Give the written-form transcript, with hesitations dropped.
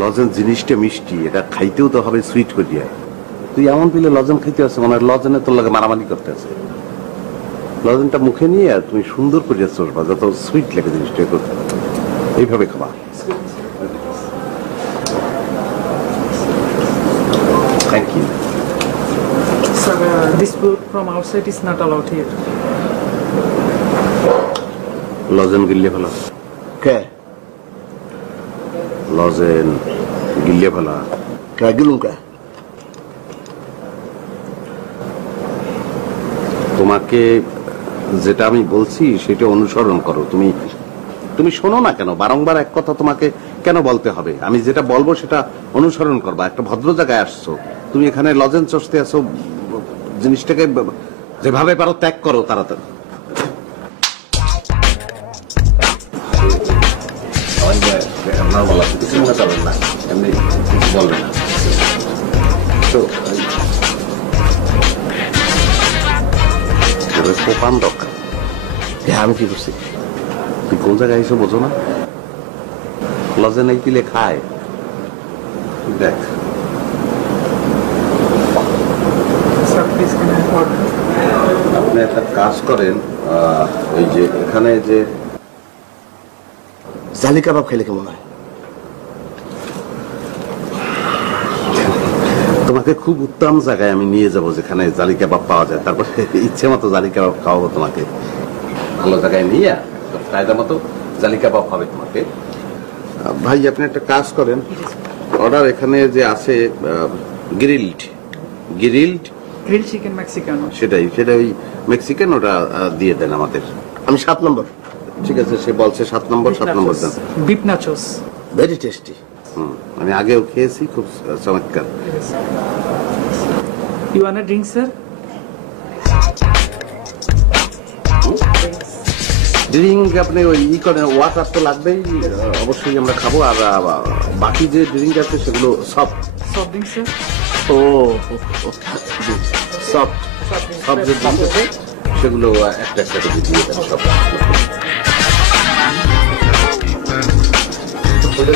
Lozenges জিনিসটা মিষ্টি, এটা খাইতেও তো হবে সুইট করিয়া। তুই এমন পেলে লজেন খাইতে আছে, মানে লজেনে তোর লাগে মারামারি করতে আছে। লজেনটা মুখে নিয়ে আর তুমি সুন্দর করিয়া চলবা, যত সুইট লাগে জিনিসটা করতে এইভাবে খাবা। Thank you. Sir, this food from outside is not allowed here. Lozenge গিল্লে ফেলা। কে লজেন গিল্লে ফেলা। কে গিলুম কে? তোমাকে যেটা আমি বলছি সেটা অনুসরণ করো। তুমি তুমি শোনো না কেন? বারংবার এক কথা তোমাকে কেন বলতে হবে? আমি যেটা বলবো সেটা অনুসরণ করবা। একটা ভদ্র জায়গায় আসছো, তুমি এখানে লজেন চষতে আসো, জিনিসটাকে যেভাবে পারো ত্যাগ করো তাড়াতাড়ি। কিছু মনে করবেন না, এমনি কিছু বলবে না। তো কোপান দরকার। হ্যাঁ, আমি কি করছি? তুই কোন জায়গায় এসে বোঝো না? লজেন এই পিলে খায়। দেখ Sir, please can I have order? আপনি একটা কাজ করেন, ওই যে এখানে যে জালি কাবাব খেলে কেমন হয়? তোমাকে খুব উত্তম জায়গায় আমি নিয়ে যাব যেখানে জালি কাবাব পাওয়া যায়, তারপরে ইচ্ছে মতো জালি কাবাব খাওয়াবো তোমাকে। ভালো জায়গায় নিয়ে কায়দা মতো জালি কাবাব হবে তোমাকে। ভাই আপনি একটা কাজ করেন, অর্ডার এখানে যে আছে grilled grilled Grilled chicken Mexicano. সেটা ওই মেক্সিকান, ওটা দিয়ে দেন আমাদের। আমি 7 নম্বর। ঠিক আছে, সে বলছে 7 নম্বর, 7 নম্বর দেন। Beef nachos. Very tasty. আমি আগেও খেয়েছি, খুব চমৎকার। You want a drink, sir? Drink আপনি ওই করেন, ওয়াটার তো লাগবেই, অবশ্যই আমরা খাবো। আর বাকি যে ড্রিঙ্ক আছে সেগুলো সব Soft drink, sir? ও সব সব যে ড্রিঙ্ক আছে সেগুলো একটা একটা করে দিয়ে দেন সব। ওটা